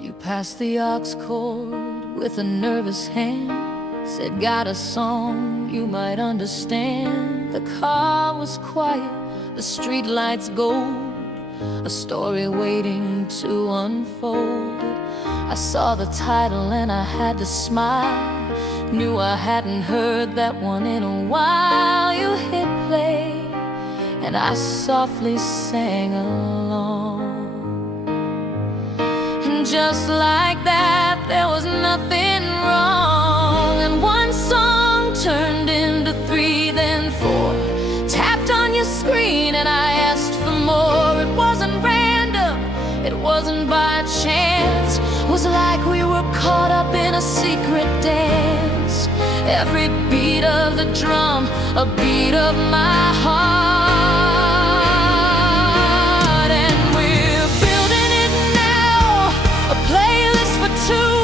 You passed the aux cord with a nervous hand, said got a song you might understand. The car was quiet, the street lights gold, a story waiting to unfold. I saw the title and I had to smile, knew I hadn't heard that one in a while. You hit play and I softly sang along. And just like that, there was nothing wrong. And one song turned into three, then four, tapped on your screen and I asked for more. It wasn't random, it wasn't by chance, it was like we were caught up in a secret dance. Every beat of the drum, a beat of my heart. And we're building it now, a playlist for two,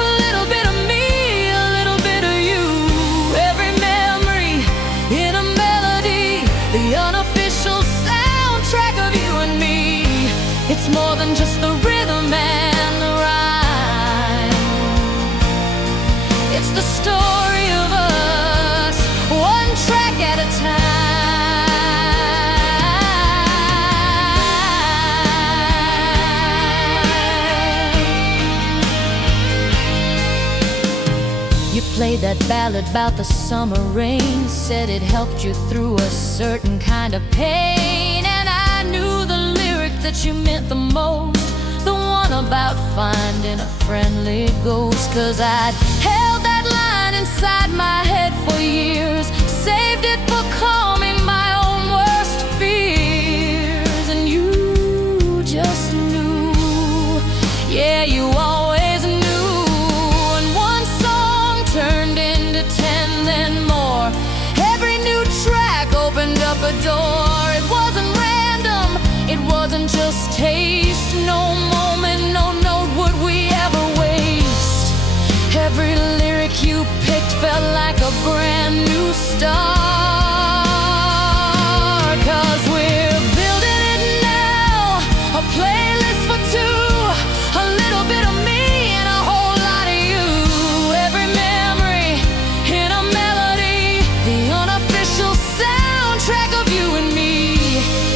a little bit of me, a little bit of you. Every memory in a melody, the unofficial soundtrack of you and me. It's more than just the rhythm and the rhyme, it's the story of us, one track at a time. You played that ballad about the summer rain, said it helped you through a certain kind of pain. And I knew the lyric that you meant the most, the one about finding a friendly ghost. 'Cause I'd held that line inside my head for years, saved it for calming my own worst fears. And you just knew, yeah, you always knew. And one song turned into 10, then more. Every new track opened up a door. It wasn't random, it wasn't just taste. No moment, no note would we ever waste. Every lyric you picked felt like a brand new start. 'Cause we're building it now, a playlist for two, a little bit of me and a whole lot of you. Every memory in a melody, the unofficial soundtrack of you and me.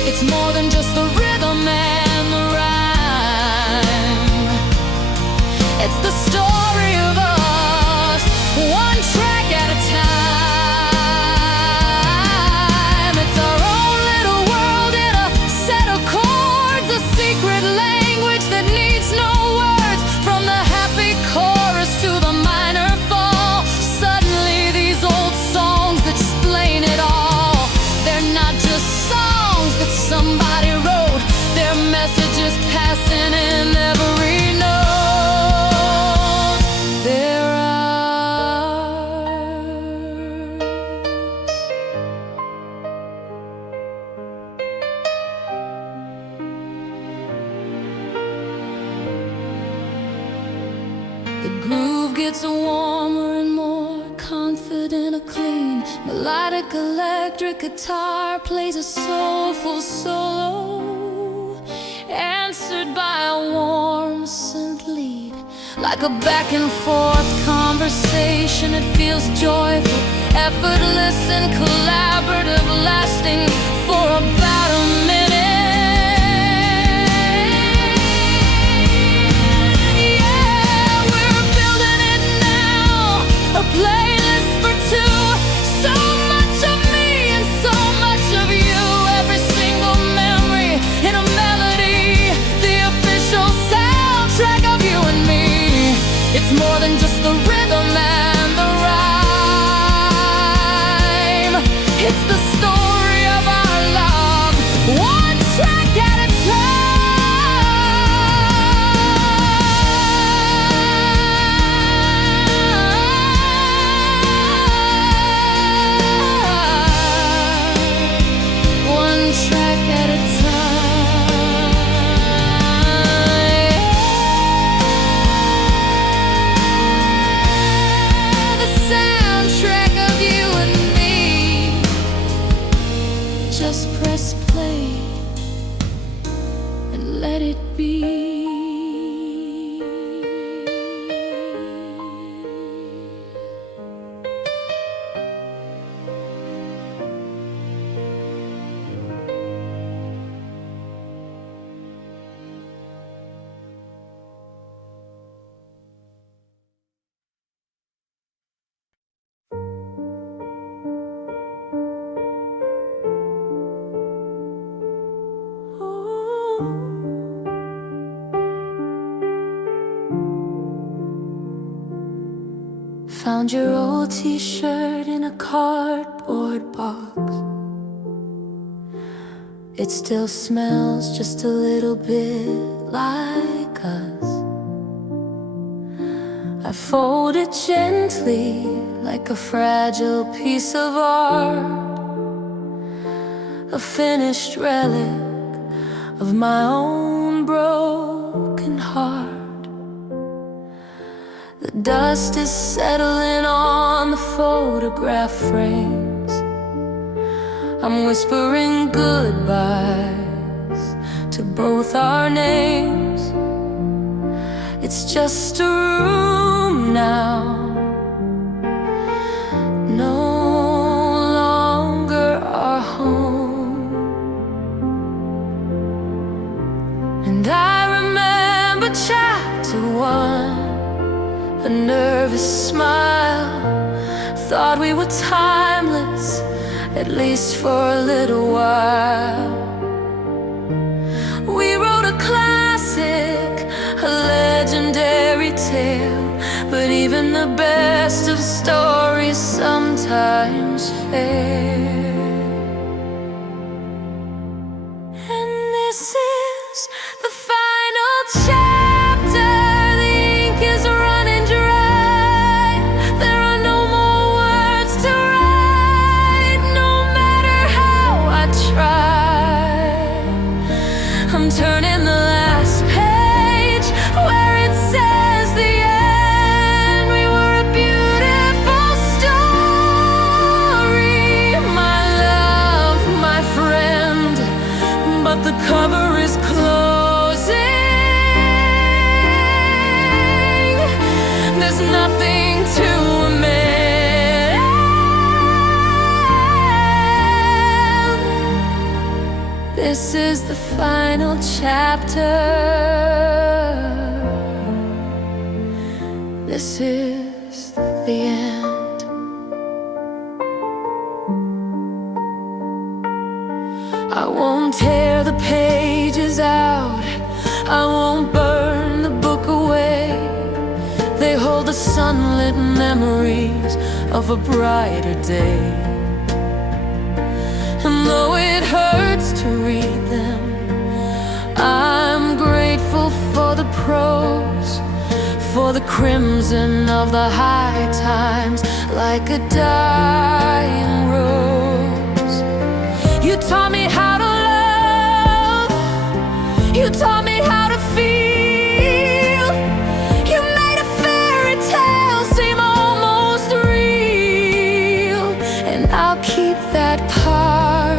It's more than just the rhythm and the rhyme, it's the story of us, one track at a time. It's our own little world in a set of chords, a secret language that needs no words. From the happy chorus to the minor fall, suddenly these old songs explain it all. They're not just songs that somebody wrote, they're messages passing in every note. They're ours. The groove gets warmer and more confident, a clean melodic electric guitar plays a soulful solo, answered by a warm synth lead. Like a back and forth conversation, it feels joyful, effortless and collaborative, lasting for about a minute. Yeah, we're building it now, a playlist for two, so much of me and so much of you. Every single memory in a melody, the official soundtrack of you and me. It's more than just the rhythm and the rhyme, it's the story of our love, one track at a time, one track at a time. Found your old t-shirt in a cardboard box. It still smells just a little bit like us. I fold it gently like a fragile piece of art, a finished relic of my own broken heart. The dust is settling on the photograph frames. I'm whispering goodbyes to both our names. It's just a room now, no longer our home. And I remember chapter 1, a nervous smile. Thought we were timeless, at least for a little while. We wrote a classic, a legendary tale, but even the best of stories sometimes fail. And this is the final chapter. The ink is running dry. There are no more words to write, no matter how I try. I'm turning the last page where it says the end. We were a beautiful story, my love, my friend, but the cover is closing. There's nothing to amend. This is the final chapter. This is the end. I won't tear the pages out, I won't burn the book away. They hold the sunlit memories of a brighter day. And though it hurts to read them, I'm grateful for the prose, for the crimson of the high times, like a dying rose. You taught me how to love, you taught me how to feel. You made a fairy tale seem almost real, and I'll keep that part.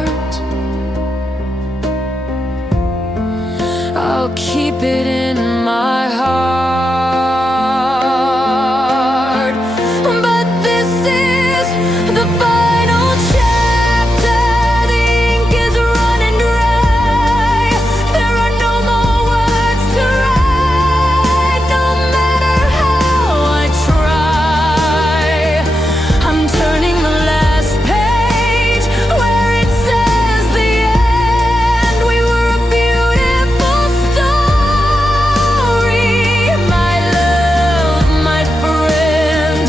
I'll keep it in my heart. But this is the final chapter. The ink is running dry. There are no more words to write, no matter how I try. I'm turning the last page where it says the end. We were a beautiful story, my love, my friend,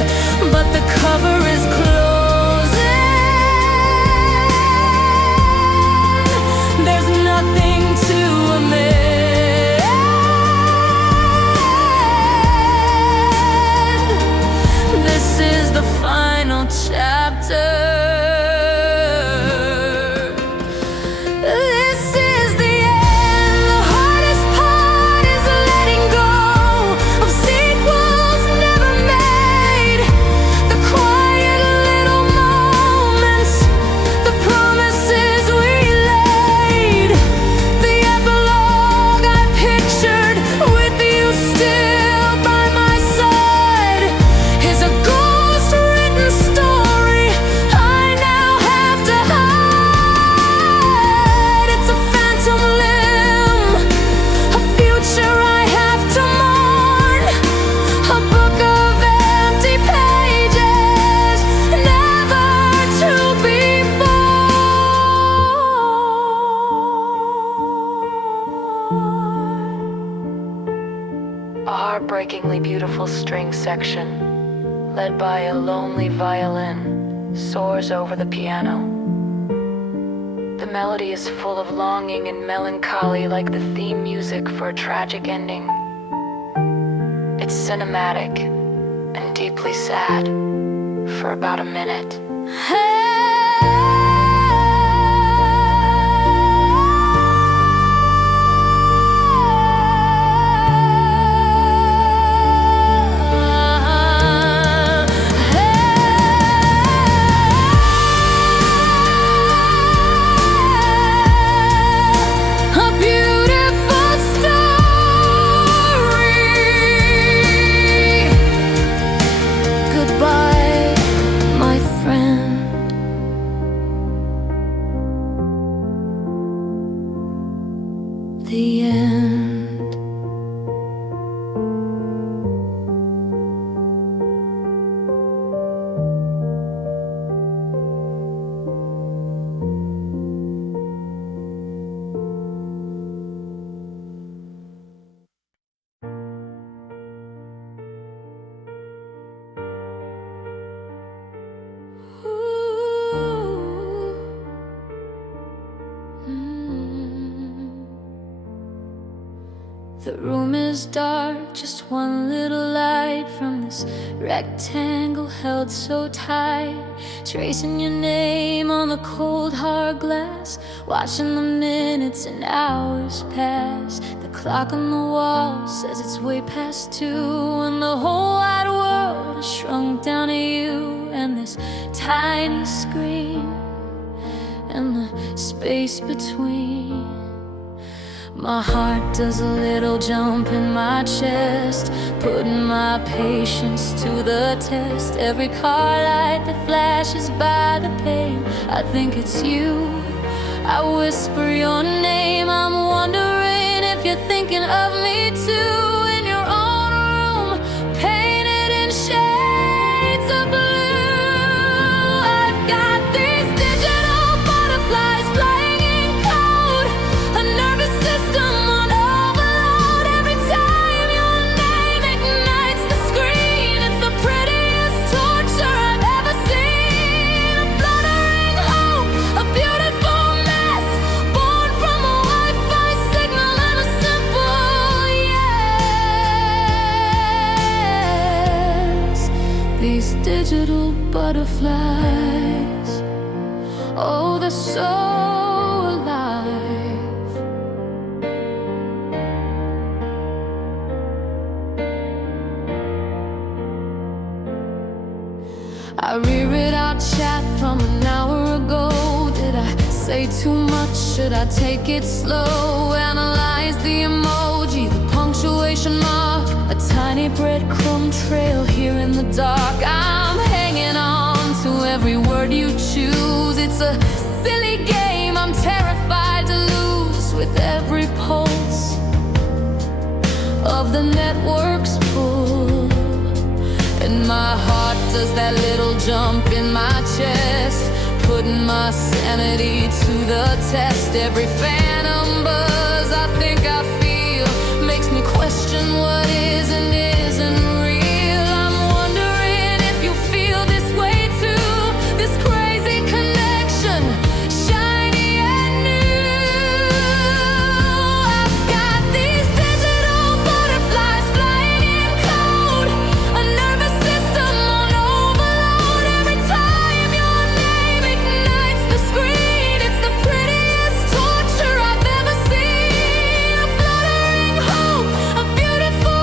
but the cover is closing. There's nothing to amend. This is the final chapter. This is the end. The hardest part is letting go of sequels never made. The quiet little moments, the promises we laid. The epilogue I pictured with you still by my side is a ghost-written story I now have to hide. It's a phantom limb, a future I have to mourn, a book of empty pages, never to be born. A heartbreakingly beautiful string section, led by a lonely violin, soars over the piano. The melody is full of longing and melancholy, like the theme music for a tragic ending. It's cinematic and deeply sad for about a minute. The end. The room is dark, just one little light from this rectangle held so tight. Tracing your name on the cold hard glass, watching the minutes and hours pass. The clock on the wall says it's way past 2, and the whole wide world has shrunk down to you and this tiny screen and the space between. My heart does a little jump in my chest, putting my patience to the test. Every car light that flashes by the pane, I think it's you. I whisper your name, I'm wondering if you're thinking of me too. In your own room, painted in shades of blue, I've got these digital butterflies flying in code, a nervous system on overload. Every time your name ignites the screen, it's the prettiest torture I've ever seen. A fluttering hope, a beautiful mess, born from a Wi-Fi signal and a simple yes. These digital butterflies, oh, they're so alive. I reread our chat from an hour ago. Did I say too much? Should I take it slow? Analyze the emoji, the punctuation mark, a tiny breadcrumb trail here in the dark. I'm hanging on to every word you choose. It's a silly game I'm terrified to lose. With every pulse of the network's pull, and my heart does that little jump in my chest, putting my sanity to the test. Every phantom buzz I think I feel makes me question what is and isn't real. I'm wondering if you feel this way too, this crazy connection, shiny and new. I've got these digital butterflies flying in code, a nervous system on overload. Every time your name ignites the screen, it's the prettiest torture I've ever seen. A fluttering hope, a beautiful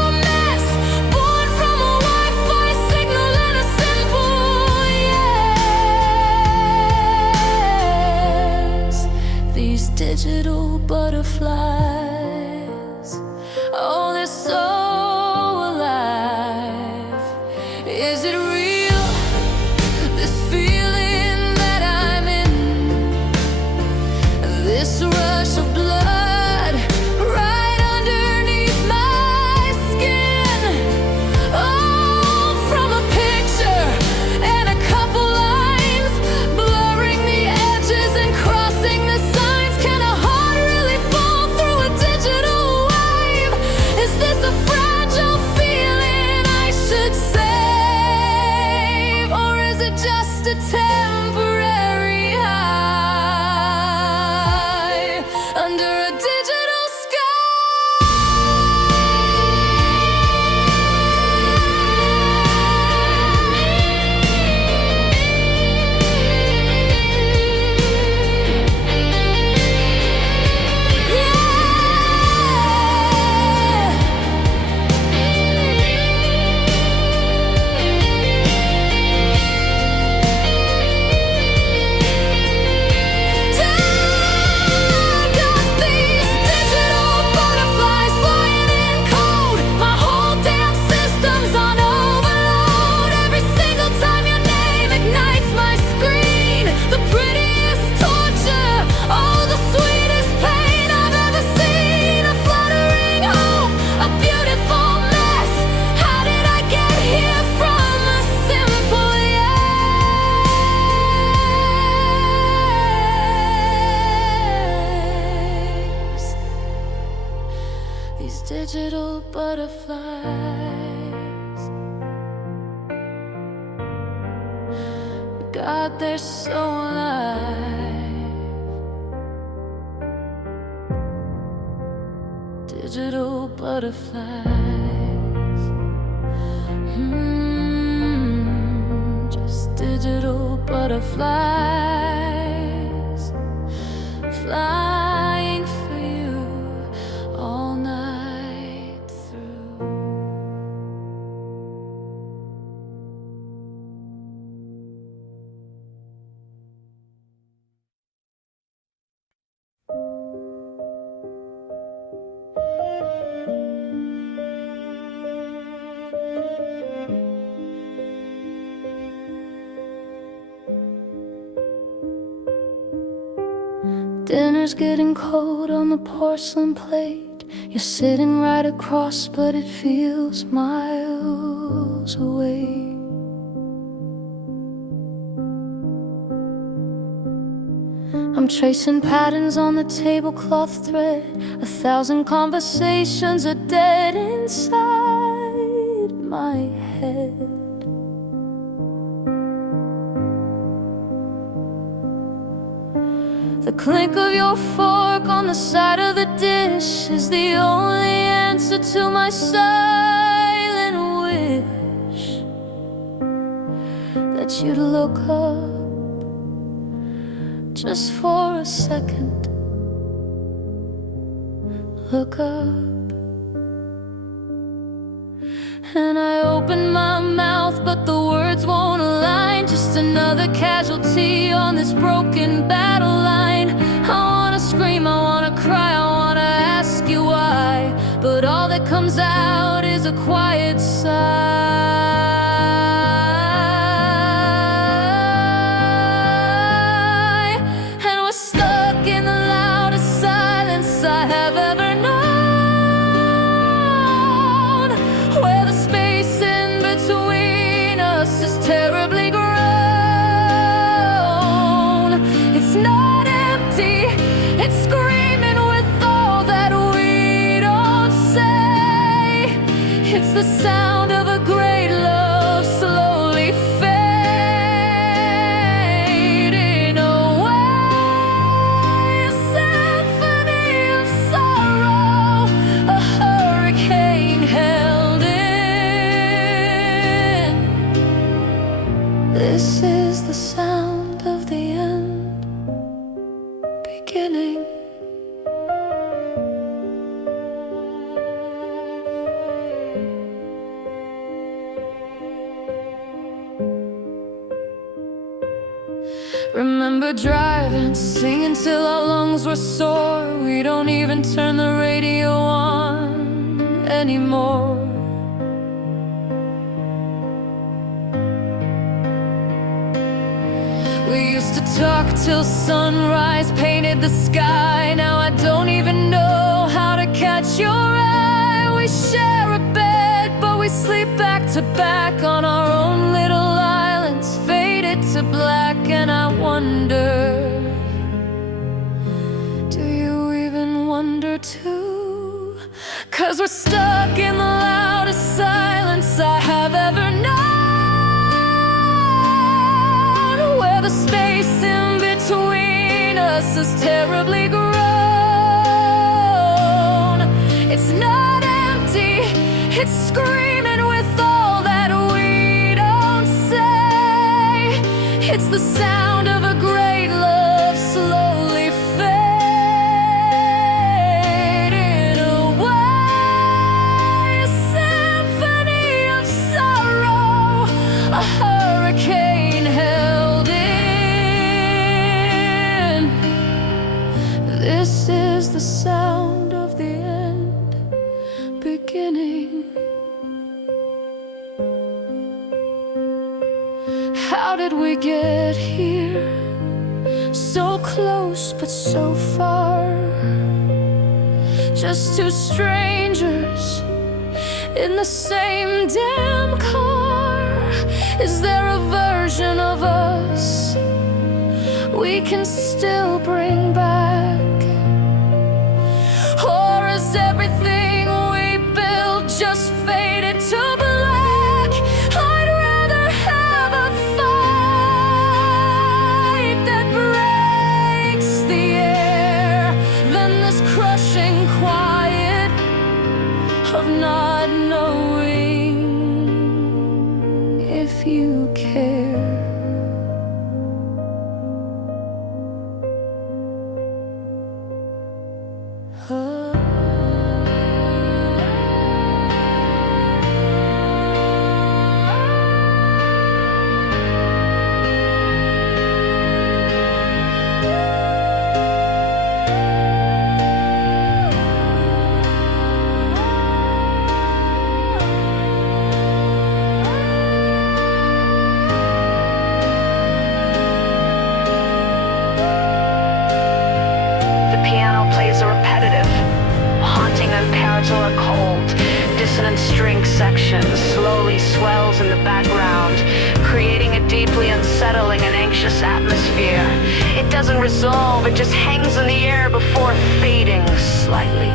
God, they're so alive. Digital butterflies. Just digital butterflies, flying for you all night through. Dinner's getting cold on the porcelain plate. You're sitting right across, but it feels miles away. I'm tracing patterns on the tablecloth thread. 1,000 conversations are dead inside my head. The clink of your fork on the side of the dish is the only answer to my silent wish that you'd look up just for a second. Look up. And I open my mouth, but the words won't align. Just another casualty on this broken battle line. I wanna scream, I wanna cry, I wanna ask you why, but all that comes out is a quiet sigh. And we're stuck in the loudest silence I have ever known, where the space in between us is terribly grown. It's not empty, it's screaming with all that we don't say. It's the sound of a great love slowly fading away. A symphony of sorrow, a hurricane held in. This is the sound of the end beginning. Remember driving, singing till our lungs were sore. We don't even turn the radio on anymore. We used to talk till sunrise painted the sky. Now I don't even know how to catch your eye. We share a bed, but we sleep back to back on our own little islands, faded to black. And I wonder, do you even wonder too? 'Cause we're stuck in the loudest silence I have ever known, where the space in between us is terribly grown. It's not empty, it's screaming with all that we don't say. It's the sound of a great love slowly fading away. A symphony of sorrow, a hurricane held in. This is the sound of the end beginning. How did we get here? So close but so far. Just two strangers in the same damn car. Is there a version of us we can still bring back? Or is everything we built just faded to black? I'd rather have a fire chords or a cold, dissonant string section slowly swells in the background, creating a deeply unsettling and anxious atmosphere. It doesn't resolve, it just hangs in the air before fading slightly.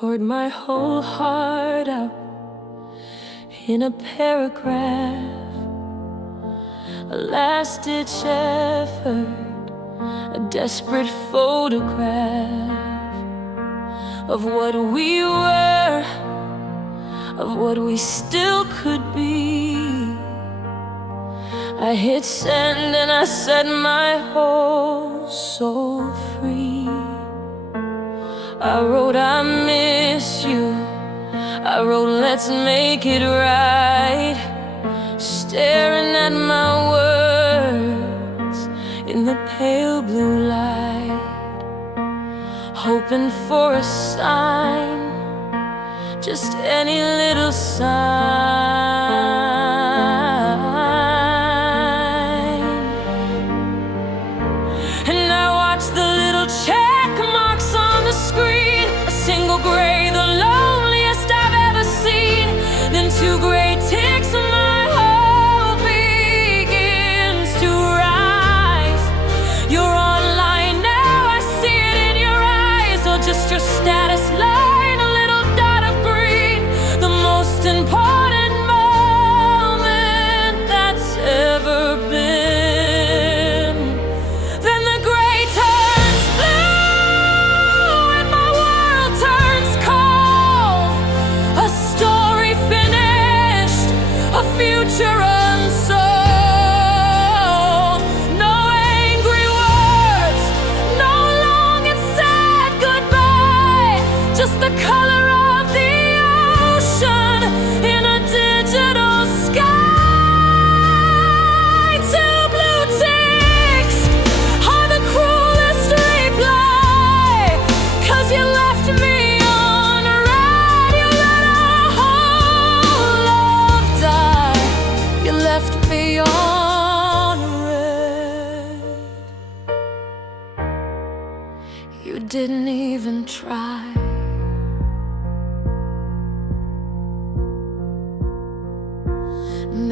Poured my whole heart out in a paragraph, a last-ditch effort, a desperate photograph of what we were, of what we still could be. I hit send and I set my whole soul free. I wrote I miss you, I wrote let's make it right, staring at my words in the pale blue light, hoping for a sign, just any little sign. And I watched the little check marks on the screen, a single gray, the loneliest I've ever seen. Then two gray ticks, my hope begins to rise. You're online now, I see it in your eyes, or just your status line, a little dot of green, the most important moment that's ever been. Future unsold, no angry words, no long and sad goodbye, just the color of the ocean in a digital sky. Two blue ticks are the cruelest reply, 'cause you left me on red, you let our whole love die. You left me on red. You didn't even try.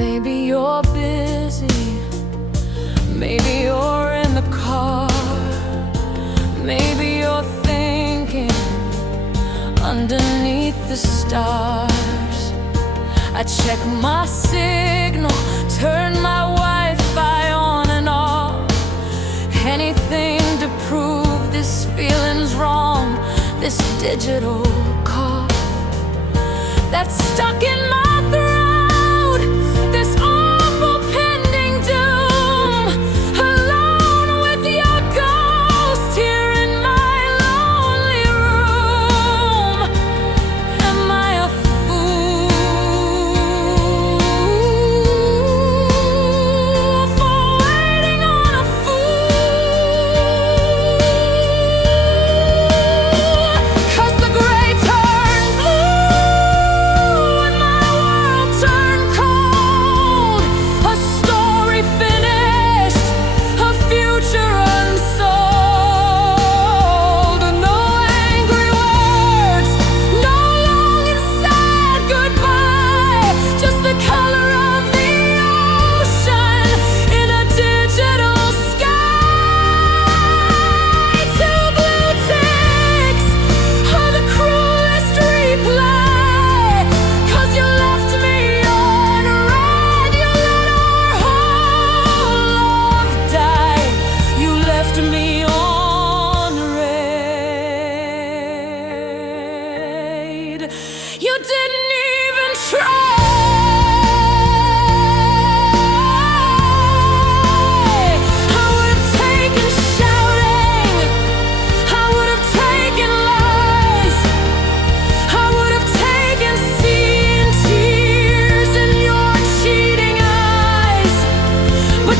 Maybe you're busy, maybe you're in the car, maybe you're thinking underneath the stars. I check my signal, turn my Wi-Fi on and off, anything to prove this feeling's wrong, this digital cough that's stuck in my throat, this awful pending left me on red. You didn't even try.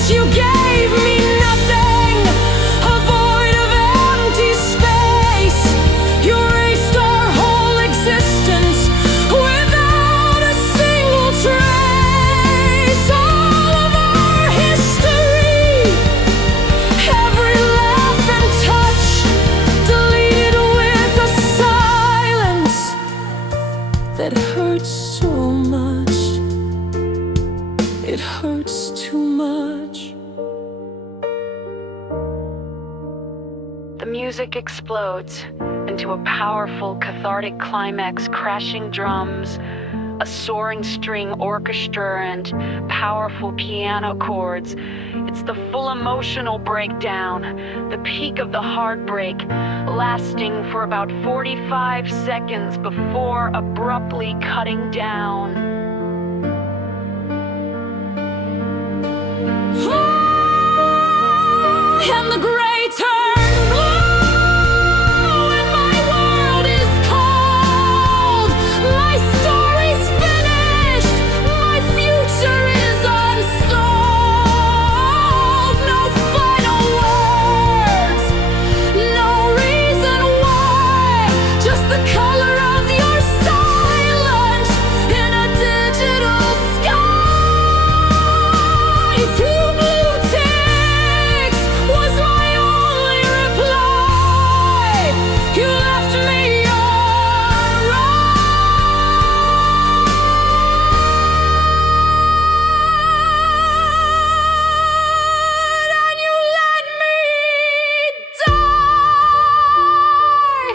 You gave me nothing, a void of empty space. You erased our whole existence without a single trace. All of our history, every laugh and touch, deleted with a silence that hurts so much. It hurts too much. The music explodes into a powerful, cathartic climax, crashing drums, a soaring string orchestra, and powerful piano chords. It's the full emotional breakdown, the peak of the heartbreak, lasting for about 45 seconds before abruptly cutting down. And the great turn blue, and my world is cold. My story's finished, my future is unsolved. No final words, no reason why, just the color of your silence in a digital sky. Two blue ticks was my only reply. You left me on red, and you let me die.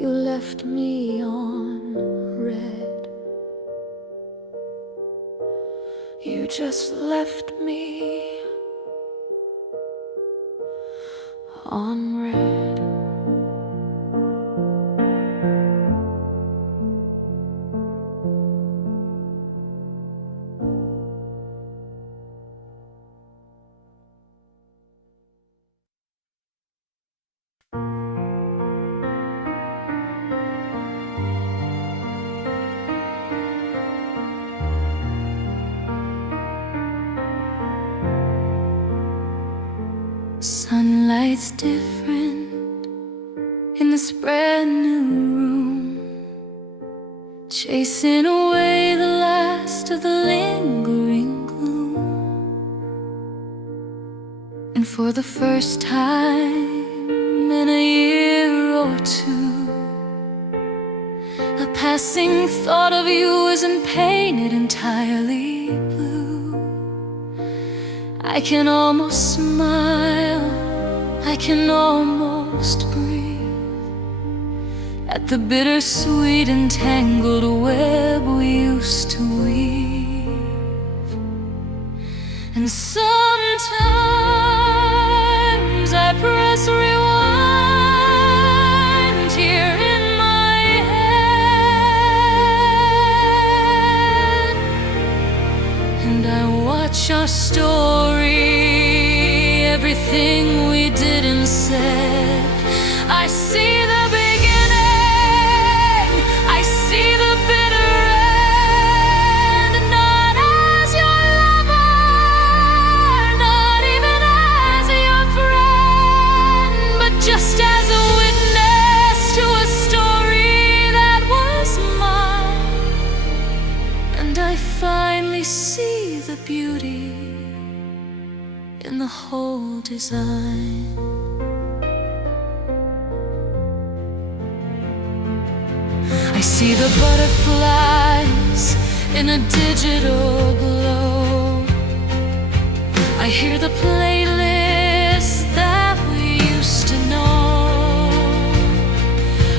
You left me on red. You just left me on red. Sunlight's different in this brand new room, chasing away the last of the lingering gloom. And for the first time in a year or two, a passing thought of you isn't painted entirely blue. I can almost smile, I can almost breathe at the bittersweet and tangled web we used to weave. And sometimes I press rewind here in my head, and I watch our story, everything we did and said. I see the beginning, I see the bitter end. Not as your lover, not even as your friend, but just as a witness to a story that was mine. And I finally see the beauty in the whole design. I see the butterflies in a digital glow. I hear the playlist that we used to know.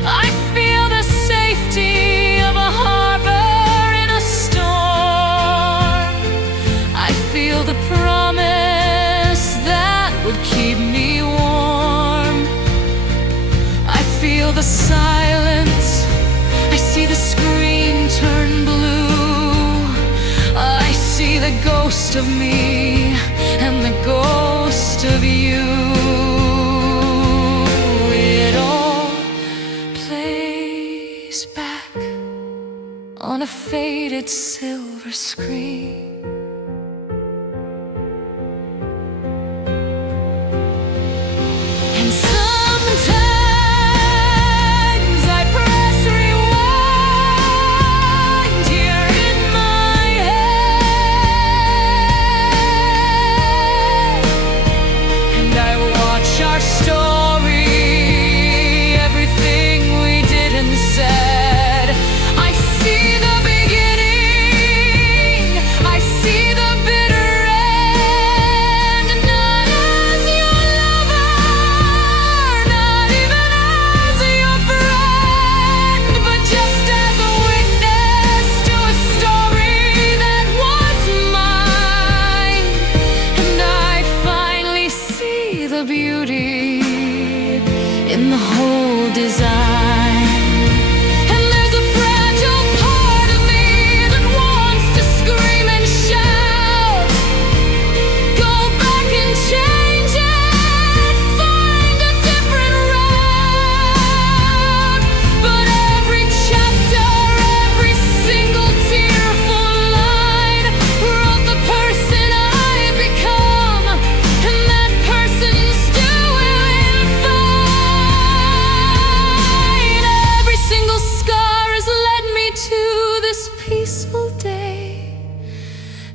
I feel the safety of a harbor in a storm. I feel the promise that silence, I see the screen turn blue. I see the ghost of me and the ghost of you. It all plays back on a faded silver screen. And sometimes I press rewind here in my head, and I watch our story, everything we did and said. I see the beginning, I see the bitter end, not as your lover, not even as your friend, but just as a witness to a story that was mine. And I finally see the beauty in the whole design. And there's a fragile part of me that wants to scream and shout, go back and change it, find a different route. But every chapter, every single tearful line wrote the person I've become, and that person's doing fine. Every single scar has led me to this peaceful day,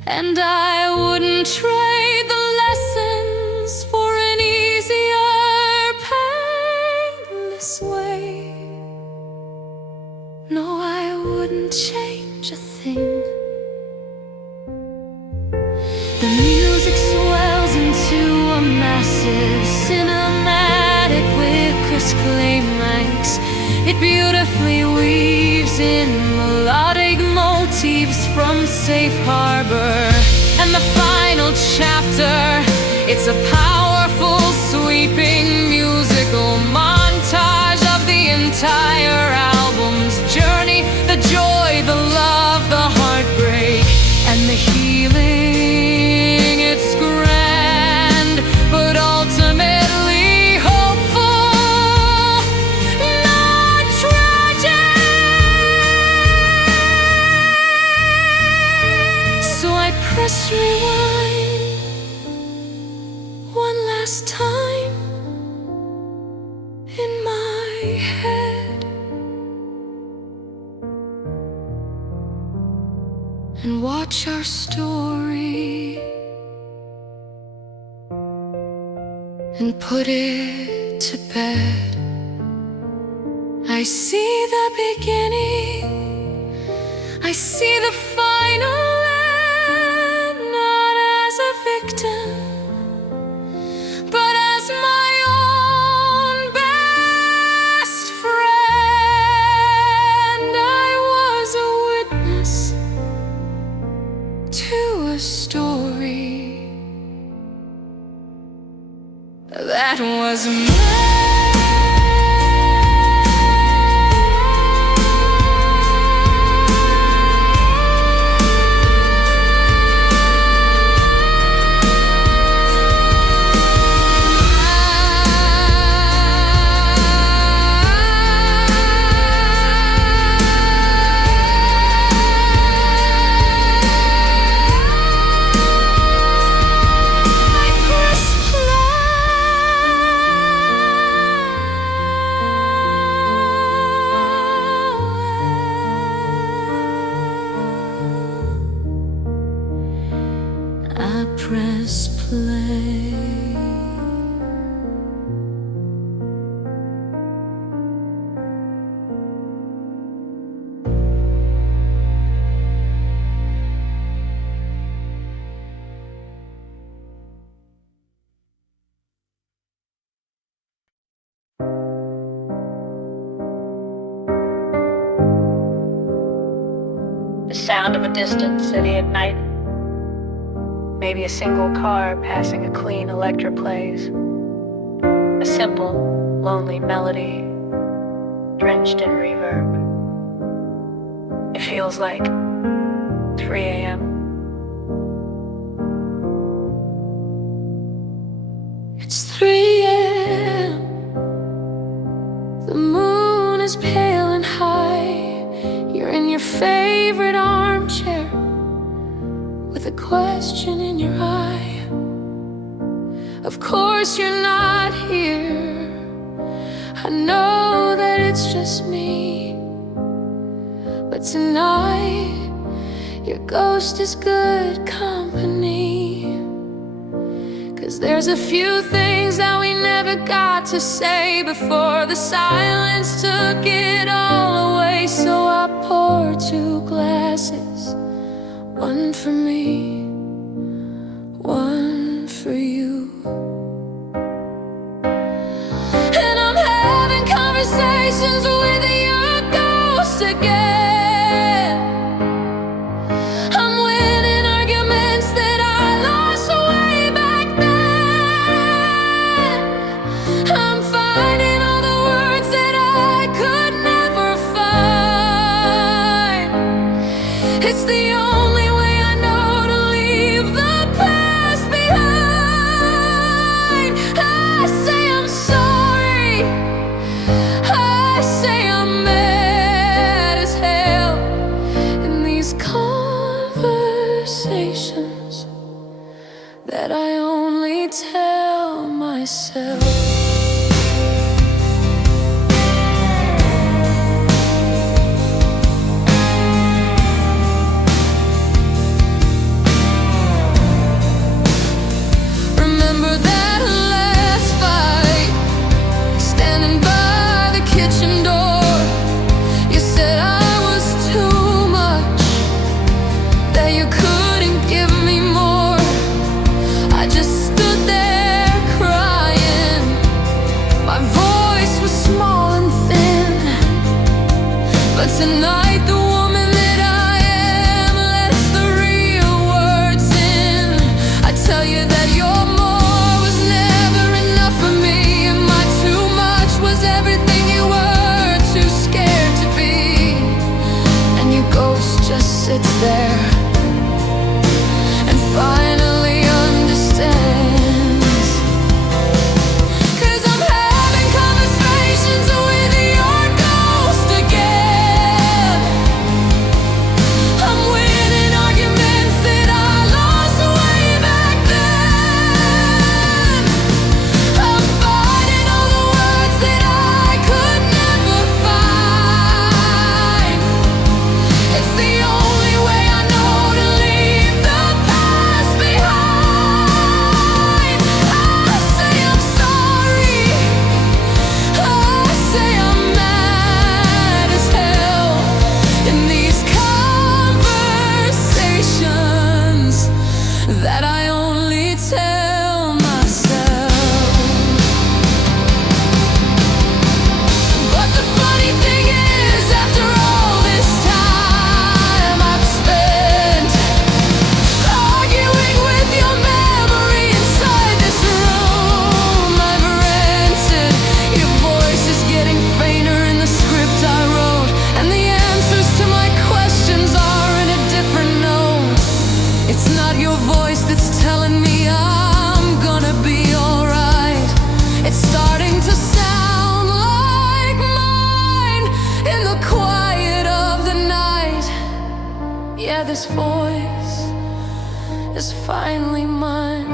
and I wouldn't trade the lessons for an easier, painless way. No, I wouldn't change a thing. The music swells into a massive cinematic with crisp climax. It beautifully weaves in melodic motifs from Safe Harbor. And the final chapter, it's a powerful, sweeping musical montage of the entire album's journey, the joy, the love, the heartbreak, and the healing. It's grand, but ultimately hopeful, not tragic. So I press rewind one last time in my head, and watch our story and put it to bed. I see the beginning, I see the final end, not as a victim, but as my own best friend. I was a witness to a story that was mine. I press play. The sound of a distant city at night. Maybe a single car passing a clean electric plays. A simple, lonely melody. drenched in reverb. It feels like 3 a.m. It's 3 a.m. The moon is pale and high. You're in your favorite armchair with a question in your eye. Of course you're not here. I know that it's just me, but tonight your ghost is good company. 'Cause there's a few things that we never got to say before the silence took it all away. So I pour 2 glasses, one for me, one for you. And I'm having conversations with your ghost again. I'm winning arguments that I lost way back then. I'm finding all the words that I could never find. It's the only way I know to leave the past behind. I say I'm sorry, I say I'm mad as hell. In these conversations that I only tell myself. Remember that last fight, standing by the kitchen door. You said I was too much, that you couldn't give me more. I just stood there crying. My voice was small and thin, but tonight the woman that I am lets the real words in. I tell you that your more was never enough for me, and my too much was everything you were too scared to be. And your ghost just sits there and finally understands. 'Cause I'm having conversations with your ghost again. I'm winning arguments that I lost way back then. I'm finding all the words that I could never find. It's the only way I know to leave the past behind. I say I'm sorry, I say I'm mad as hell. In these conversations that I only tell myself. But the funny thing is, after all this time I've spent arguing with your memory inside this room I've rented, your voice is getting fainter in the script I wrote, and the answers to my questions are in a different note. It's not your voice that's telling me I'm gonna be alright. It's starting to sound like mine in the quiet of the night. Yeah, this voice is finally mine.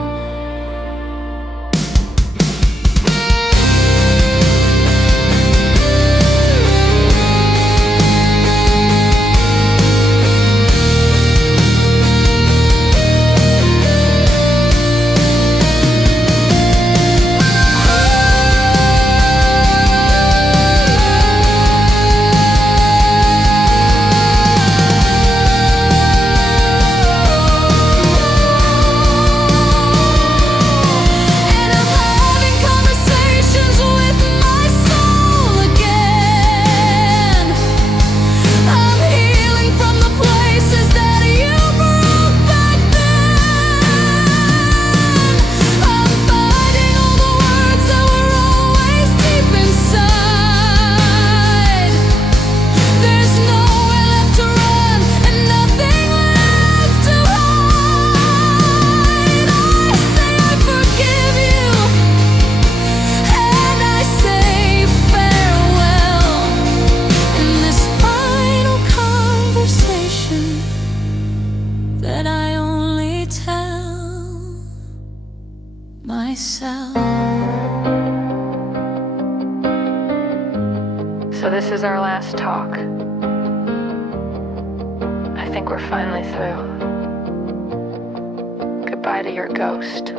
myself. So this is our last talk. I think we're finally through. Goodbye to your ghost.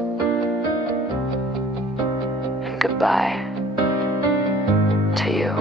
And goodbye to you.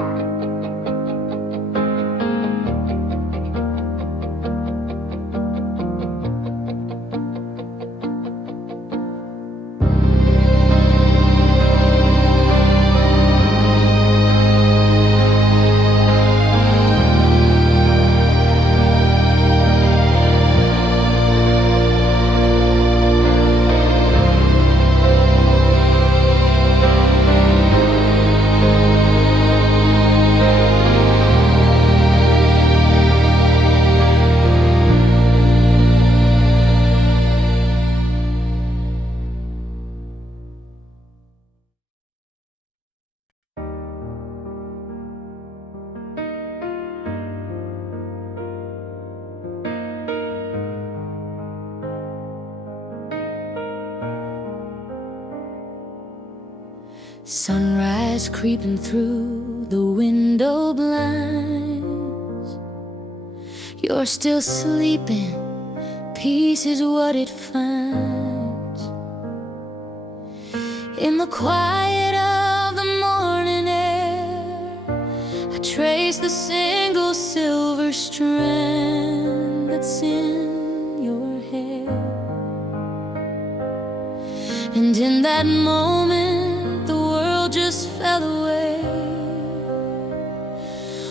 Sunrise creeping through the window blinds. You're still sleeping, peace is what it finds. In the quiet of the morning air, I trace the single silver strand that's in your hair. And in that moment, the world just fell away.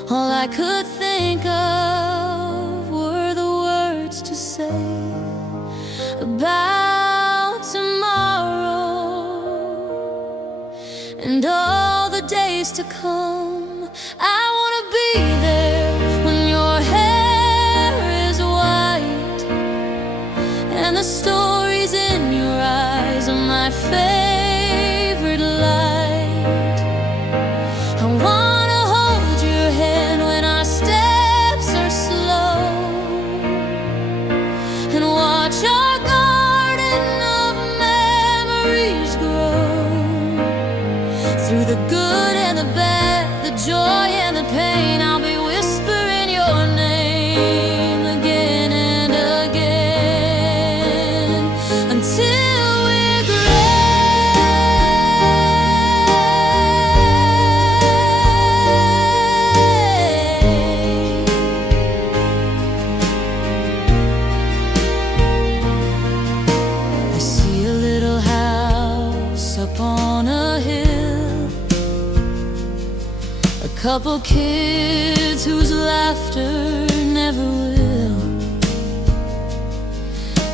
All I could think of were the words to say about tomorrow and all the days to come. I wanna be there when your hair is white and the stories in your eyes are my favorite light. I wanna hold your hand when our steps are slow and watch our garden of memories grow. Through the good and the bad, the joy and the pain, I'll be whispering your name again and again until we're I see a little house up on a hill, a couple kids whose laughter never will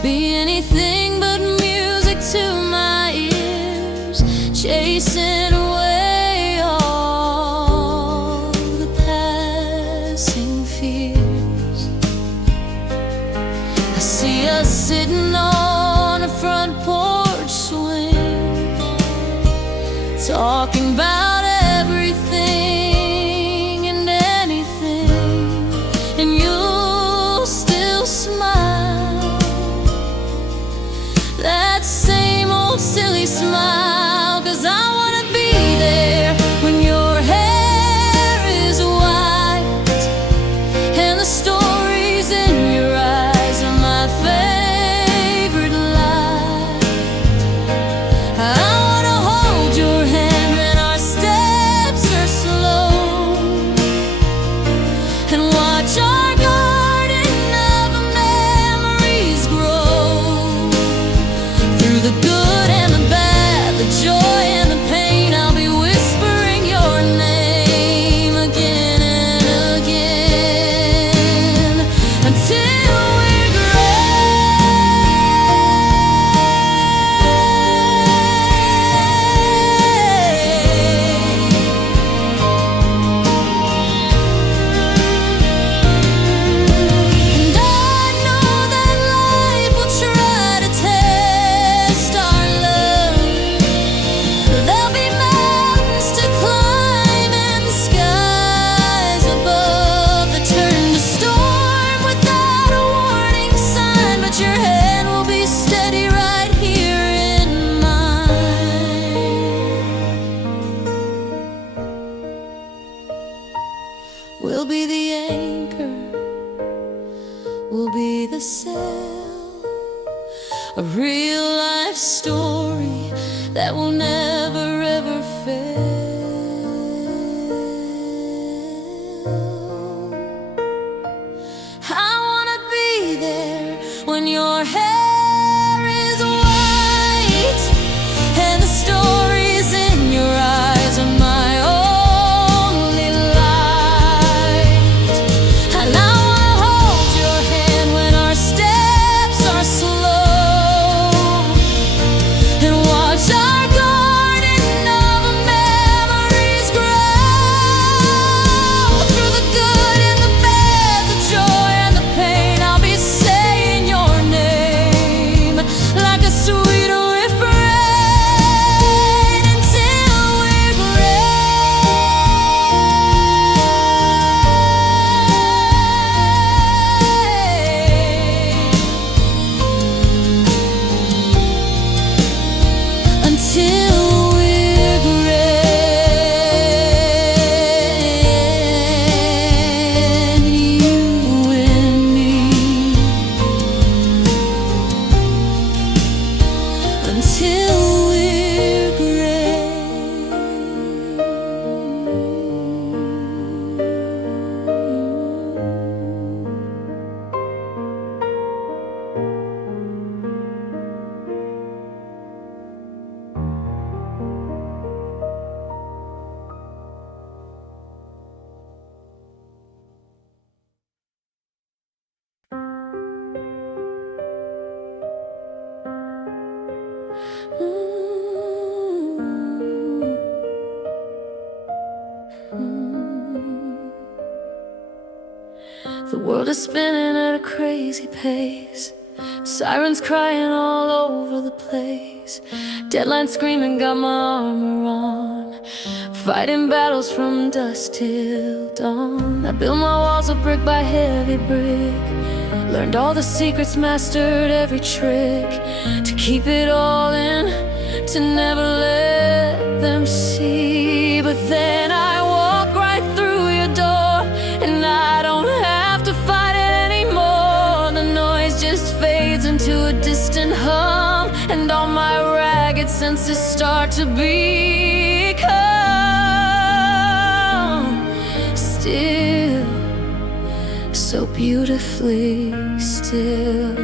be anything but music to my ears, chasing away all the passing fears. I see us sitting on a front porch swing, talking about everything and anything, and you'll still smile, that same old silly smile, 'cause I wanna be there when your hair is white and the stories in your eyes are my favorite light. I wanna hold your hand when our steps are slow and watch our garden of memories grow. Through the good and the bad, the joy and the pain, never ever fail. I wanna be there when your hair is white and the stories in your eyes are my only light. And I wanna hold your hand when our steps are slow and watch our garden of memories grow. Through the good and the bad, the joy and the pain, I'll be saying your name like a sweet refrain until we're gray. Until we're grand, you and me. Until we're grand. The world is spinning at a crazy pace. Sirens crying all over the place. Deadlines screaming, got my armor on. Fighting battles from dusk till dawn. I built my walls of brick by heavy brick. Learned all the secrets, mastered every trick. To keep it all in, to never let them see. But then I walk right through your door, and I don't have to fight it anymore. The noise just fades into a distant hum, and all my ragged senses start to become still, so beautifully still.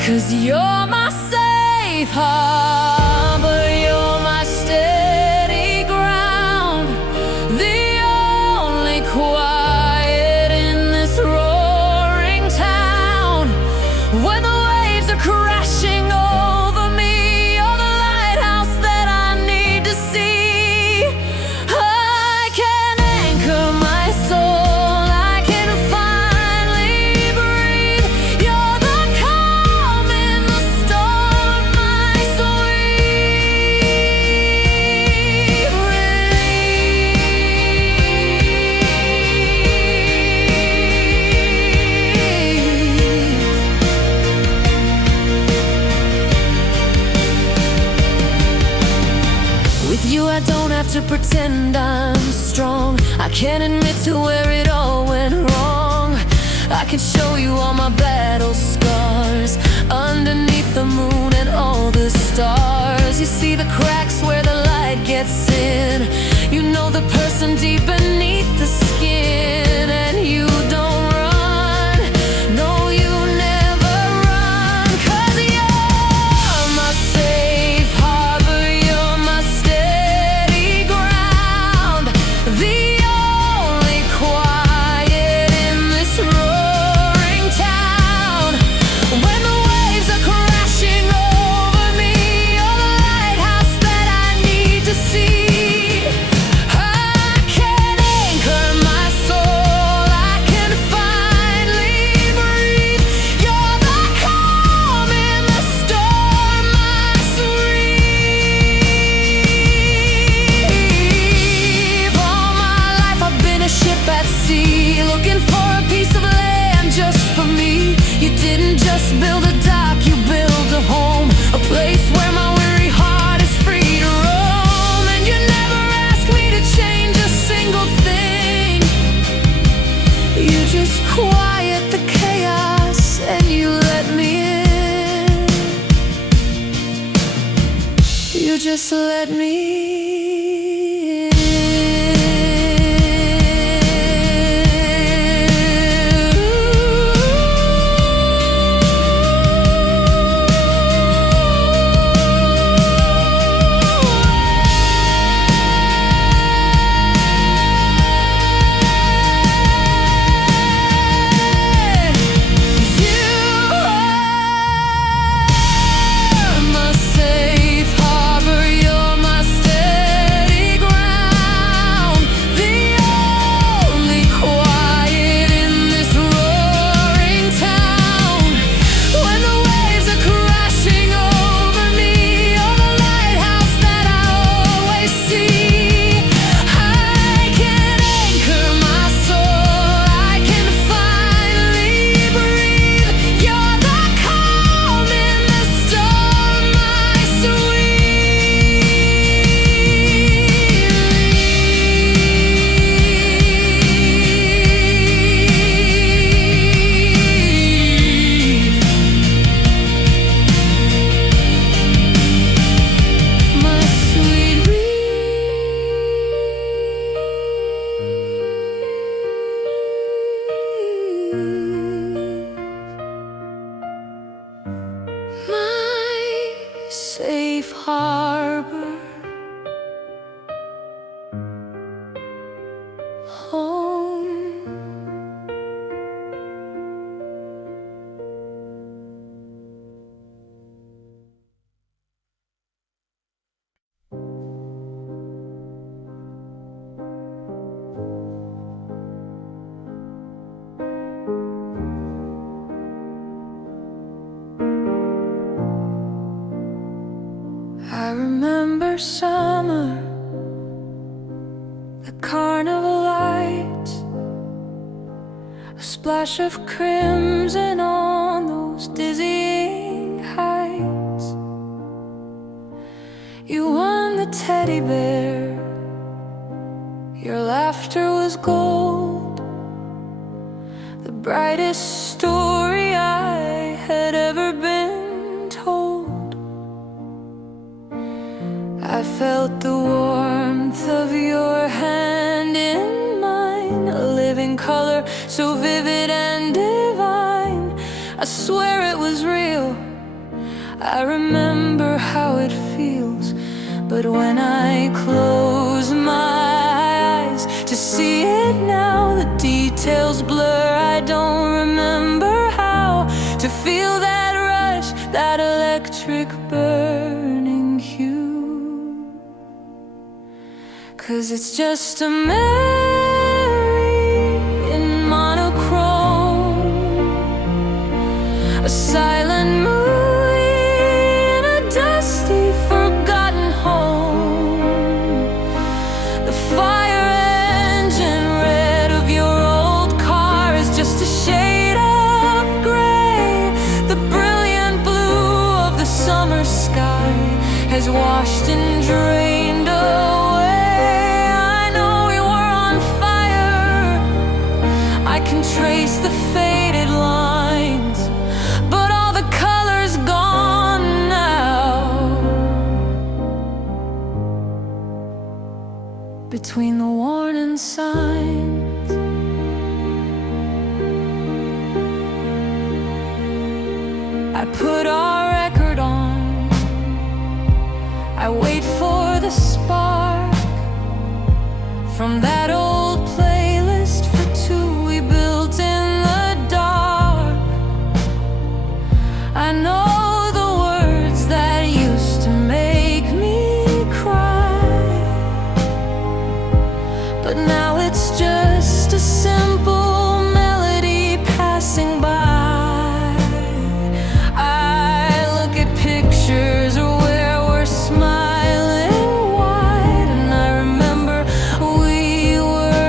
'Cause you're my safe harbor, you're my steady ground, the only quiet in this roaring town. When the waves are crashing over me, you're the lighthouse that I need to see. I can anchor my soul, I can finally breathe. You're the calm in the storm, my sweet relief. With you I don't have to pretend I'm strong. I can admit to where it all went wrong. I can show you all my battle scars underneath the moon and all the stars. You see the cracks where the light gets in. You know the person deep beneath the skin. And you don't run, no you never run. 'Cause you're my safe harbor, you're my steady ground, the only quiet in this roaring town. When the waves are crashing over me, you're the lighthouse that I need to see. I can anchor my soul, I can finally breathe. You're the calm in the storm, my sweet. All my life I've been a ship at sea, looking for a piece of land just for me. You didn't just build a dock, you built a home, a place where my weary heart is free to roam. And you never asked me to change a single thing. You just quiet the chaos and you let me in. You just let me safe harbor, home. I remember summer, the carnival lights, a splash of crimson on those dizzying heights. You won the teddy bear, your laughter was gold, the brightest story I had ever been told. I felt the warmth of your hand in mine, a living color so vivid and divine. I swear it was real, I remember how it feels. But when I close my eyes to see it now, the details blur. I don't remember how to feel that rush, that electric burning hue. 'Cause it's just a memory in monochrome, a silent movie in a dusty, forgotten home. The fire engine red of your old car is just a shade of gray. The brilliant blue of the summer sky has washed and drained away. I can trace the faded lines, but all the color's gone now. Between the warning signs, I put our record on. I wait for the spark from that old playlist for two we built in the dark. I know the words that used to make me cry, but now it's just a simple melody passing by. I look at pictures where we're smiling wide, and I remember we were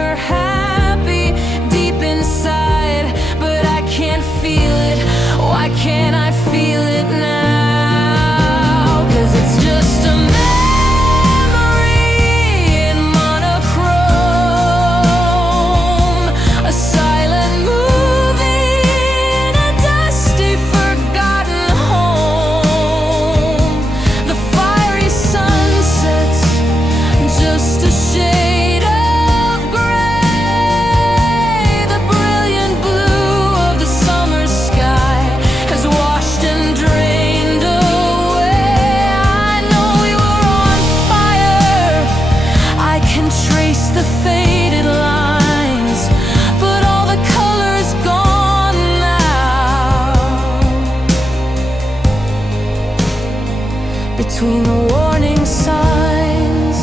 between the warning signs.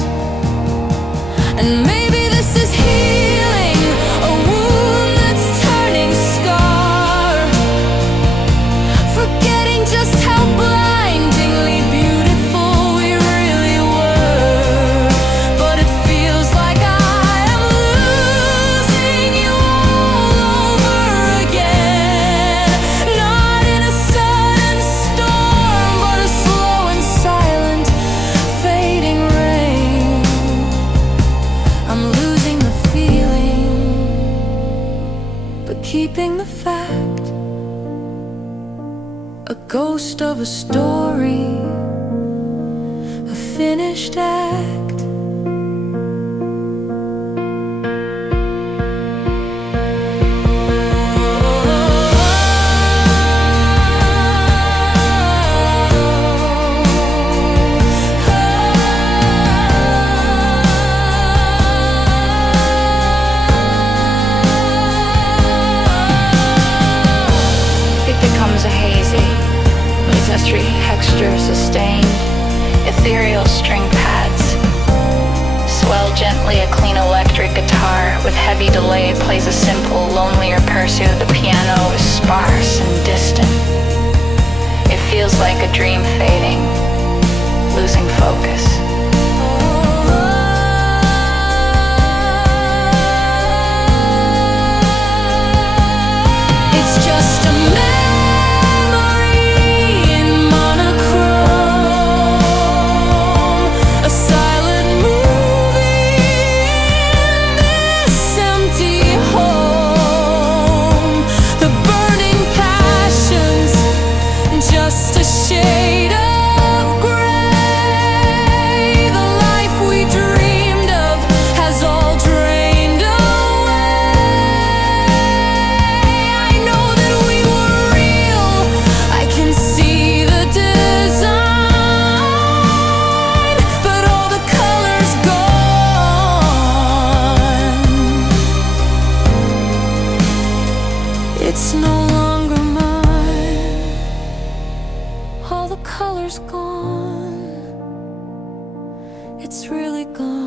And maybe this is healing a wound that's turning scar, forgetting just how blindingly beautiful we really were. But it feels like I am losing you all over again. Not in a sudden storm, but a slow and silent fading rain. I'm losing the feeling, but keeping the fact, a ghost of a story, a finished act. It becomes a hazy, mystery texture sustained, ethereal string pads. Swell gently a clean electric guitar with heavy delay plays a simple, lonelier pursuit. The piano is sparse and distant. It feels like a dream fading, losing focus. It's just a memory in monochrome, a silent movie in this empty home. The burning passions, just a shade of gray. The life we dreamed of has all drained away. I know that we were real, I can see the design, but all the colors gone. It's no longer mine. All the colors gone. It's really gone.